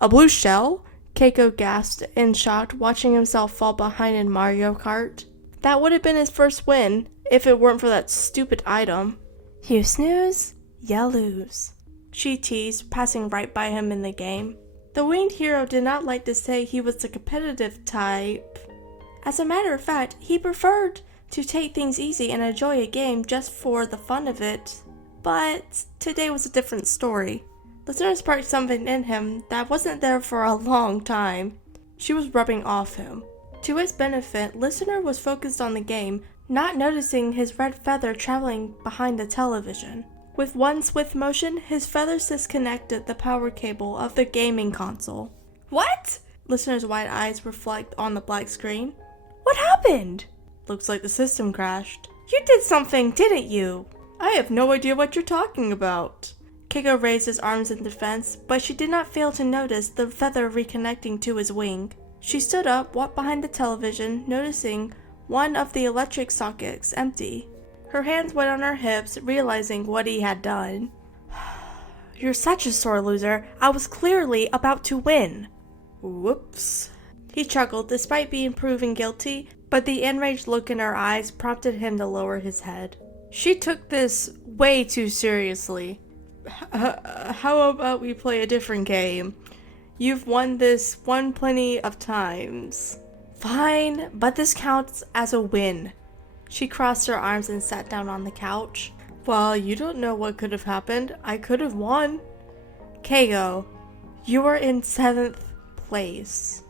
A blue shell? Keiko gasped in shock, watching himself fall behind in Mario Kart. That would have been his first win, if it weren't for that stupid item. You snooze, you lose, she teased, passing right by him in the game. The winged hero did not like to say he was the competitive type. As a matter of fact, he preferred to take things easy and enjoy a game just for the fun of it. But today was a different story. Listener sparked something in him that wasn't there for a long time. She was rubbing off him. To his benefit, Listener was focused on the game, not noticing his red feather traveling behind the television. With one swift motion, his feathers disconnected the power cable of the gaming console. What? Listener's wide eyes reflect on the black screen. What happened? Looks like the system crashed. You did something, didn't you? I have no idea what you're talking about. Keigo raised his arms in defense, but she did not fail to notice the feather reconnecting to his wing. She stood up, walked behind the television, noticing one of the electric sockets empty. Her hands went on her hips, realizing what he had done. You're such a sore loser. I was clearly about to win. Whoops. He chuckled, despite being proven guilty, but the enraged look in her eyes prompted him to lower his head. She took this way too seriously. How about we play a different game? You've won this one plenty of times. Fine, but this counts as a win. She crossed her arms and sat down on the couch. Well, you don't know what could have happened. I could have won. Keigo, you were in 7th place.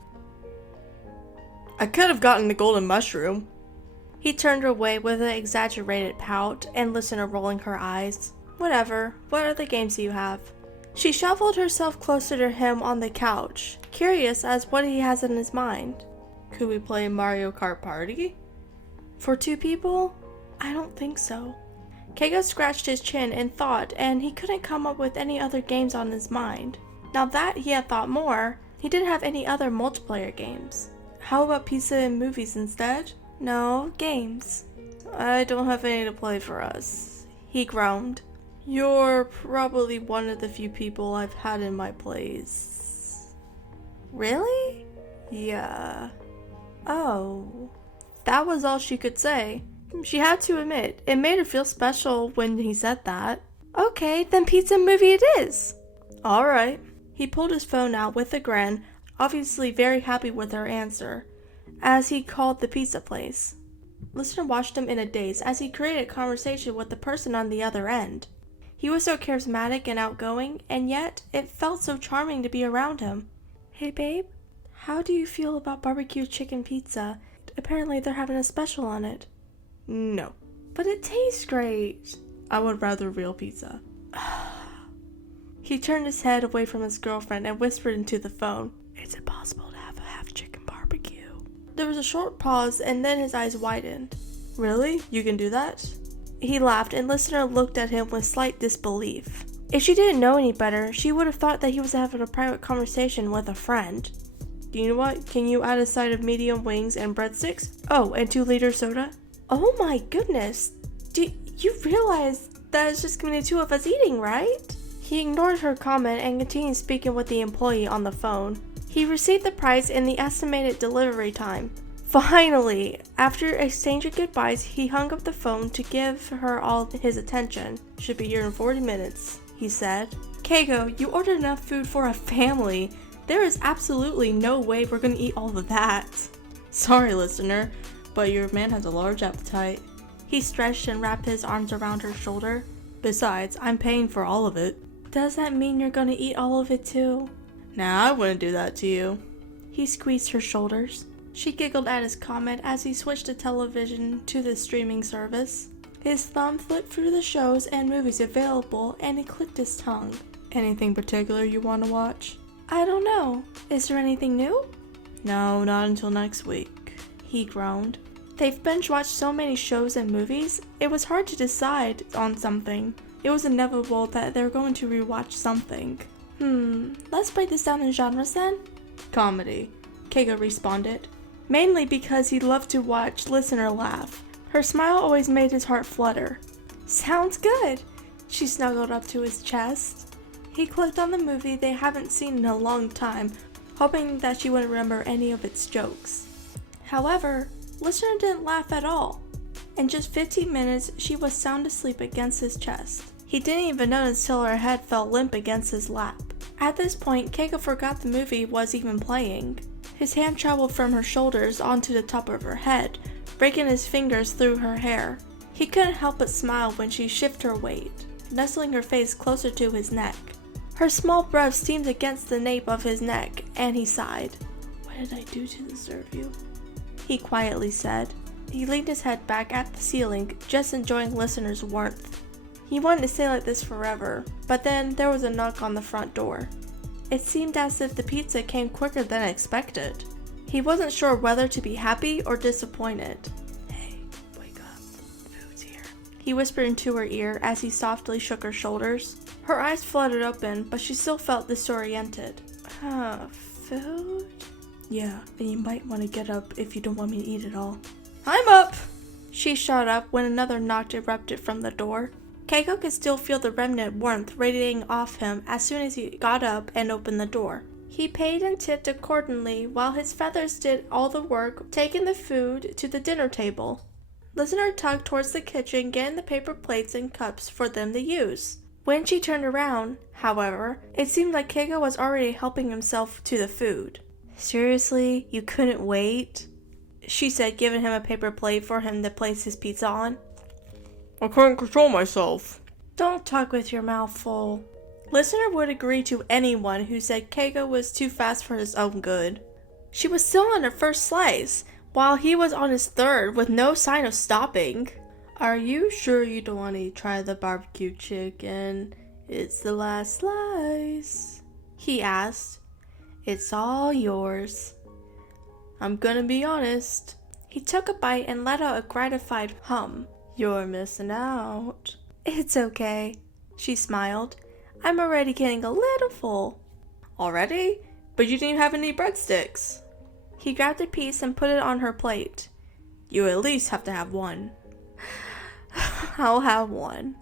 I could have gotten the golden mushroom. He turned away with an exaggerated pout and Listener rolling her eyes. Whatever, what other games do you have? She shuffled herself closer to him on the couch, curious as what he has in his mind. Could we play Mario Kart Party? For 2 people? I don't think so. Keigo scratched his chin in thought, and he couldn't come up with any other games on his mind. Now that he had thought more, he didn't have any other multiplayer games. How about pizza and movies instead? No, games. I don't have any to play for us. He groaned. You're probably one of the few people I've had in my place. Really? Yeah. Oh. That was all she could say. She had to admit, it made her feel special when he said that. Okay, then pizza movie it is. Alright. He pulled his phone out with a grin, obviously very happy with her answer, as he called the pizza place. Listener watched him in a daze as he created conversation with the person on the other end. He was so charismatic and outgoing, and yet it felt so charming to be around him. Hey babe, how do you feel about barbecue chicken pizza? Apparently they're having a special on it. No. But it tastes great. I would rather real pizza. He turned his head away from his girlfriend and whispered into the phone. Is it possible to have a half chicken barbecue? There was a short pause and then his eyes widened. Really? You can do that? He laughed and Listener looked at him with slight disbelief. If she didn't know any better, she would have thought that he was having a private conversation with a friend. Do you know what? Can you add a side of medium wings and breadsticks? Oh, and 2-liter soda? Oh my goodness. Do you realize that it's just going to be 2 of us eating, right? He ignored her comment and continued speaking with the employee on the phone. He received the price and the estimated delivery time. Finally, after exchanging goodbyes, he hung up the phone to give her all his attention. Should be here in 40 minutes, he said. Keigo, you ordered enough food for a family. There is absolutely no way we're gonna eat all of that. Sorry, Listener, but your man has a large appetite. He stretched and wrapped his arms around her shoulder. Besides, I'm paying for all of it. Does that mean you're gonna eat all of it too? Nah, I wouldn't do that to you. He squeezed her shoulders. She giggled at his comment as he switched the television to the streaming service. His thumb flipped through the shows and movies available and he clicked his tongue. Anything particular you want to watch? I don't know. Is there anything new? No, not until next week. He groaned. They've binge-watched so many shows and movies, it was hard to decide on something. It was inevitable that they were going to rewatch something. Let's break this down in genres then? Comedy, Keigo responded. Mainly because he loved to watch Listener laugh. Her smile always made his heart flutter. Sounds good. She snuggled up to his chest. He clicked on the movie they haven't seen in a long time, hoping that she wouldn't remember any of its jokes. However, Listener didn't laugh at all. In just 15 minutes, she was sound asleep against his chest. He didn't even notice till her head felt limp against his lap. At this point, Keigo forgot the movie was even playing. His hand traveled from her shoulders onto the top of her head, breaking his fingers through her hair. He couldn't help but smile when she shifted her weight, nestling her face closer to his neck. Her small breath steamed against the nape of his neck, and he sighed. "What did I do to deserve you?" he quietly said. He leaned his head back at the ceiling, just enjoying Listener's warmth. He wanted to stay like this forever, but then there was a knock on the front door. It seemed as if the pizza came quicker than expected. He wasn't sure whether to be happy or disappointed. "Hey, wake up. Food's here," he whispered into her ear as he softly shook her shoulders. Her eyes fluttered open, but she still felt disoriented. Food? Yeah, and you might want to get up if you don't want me to eat it all. "I'm up!" She shot up when another knock erupted from the door. Keigo could still feel the remnant warmth radiating off him as soon as he got up and opened the door. He paid and tipped accordingly while his feathers did all the work, taking the food to the dinner table. Listener tugged towards the kitchen, getting the paper plates and cups for them to use. When she turned around, however, it seemed like Keigo was already helping himself to the food. "Seriously, you couldn't wait?" she said, giving him a paper plate for him to place his pizza on. "I couldn't control myself." "Don't talk with your mouth full." Listener would agree to anyone who said Keigo was too fast for his own good. She was still on her first slice, while he was on his third with no sign of stopping. "Are you sure you don't want to try the barbecue chicken? It's the last slice," he asked. "It's all yours." "I'm gonna be honest." He took a bite and let out a gratified hum. "You're missing out." "It's okay," she smiled. "I'm already getting a little full." "Already? But you didn't have any breadsticks." He grabbed a piece and put it on her plate. "You at least have to have one." "I'll have one."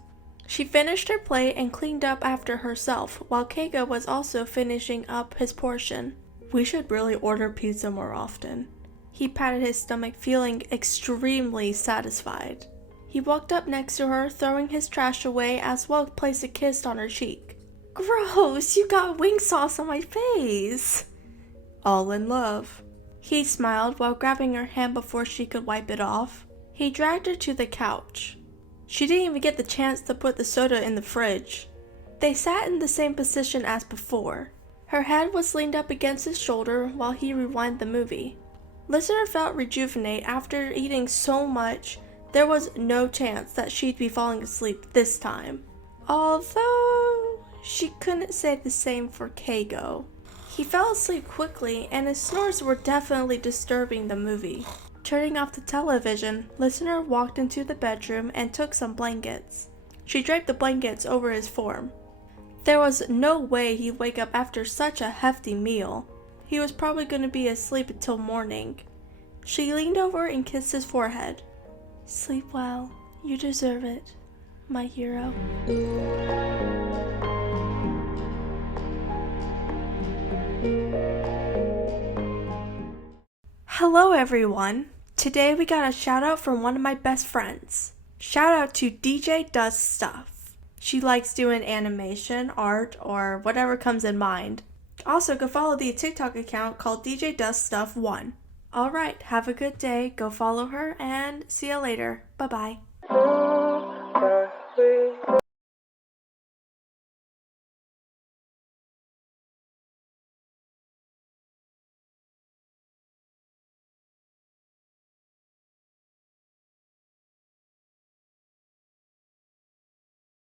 She finished her plate and cleaned up after herself, while Keigo was also finishing up his portion. "We should really order pizza more often." He patted his stomach, feeling extremely satisfied. He walked up next to her, throwing his trash away as well as placed a kiss on her cheek. "Gross, you got wing sauce on my face." "All in love." He smiled while grabbing her hand before she could wipe it off. He dragged her to the couch. She didn't even get the chance to put the soda in the fridge. They sat in the same position as before. Her head was leaned up against his shoulder while he rewinded the movie. Listener felt rejuvenated after eating so much. There was no chance that she'd be falling asleep this time. Although, she couldn't say the same for Keigo. He fell asleep quickly, and his snores were definitely disturbing the movie. Turning off the television, Listener walked into the bedroom and took some blankets. She draped the blankets over his form. There was no way he'd wake up after such a hefty meal. He was probably going to be asleep until morning. She leaned over and kissed his forehead. "Sleep well. You deserve it, my hero." Hello everyone! Today we got a shout out from one of my best friends. Shout out to DJ Does Stuff. She likes doing animation, art, or whatever comes in mind. Also, go follow the TikTok account called DJ Does Stuff 1. Alright, have a good day, go follow her, and see you later. Bye bye.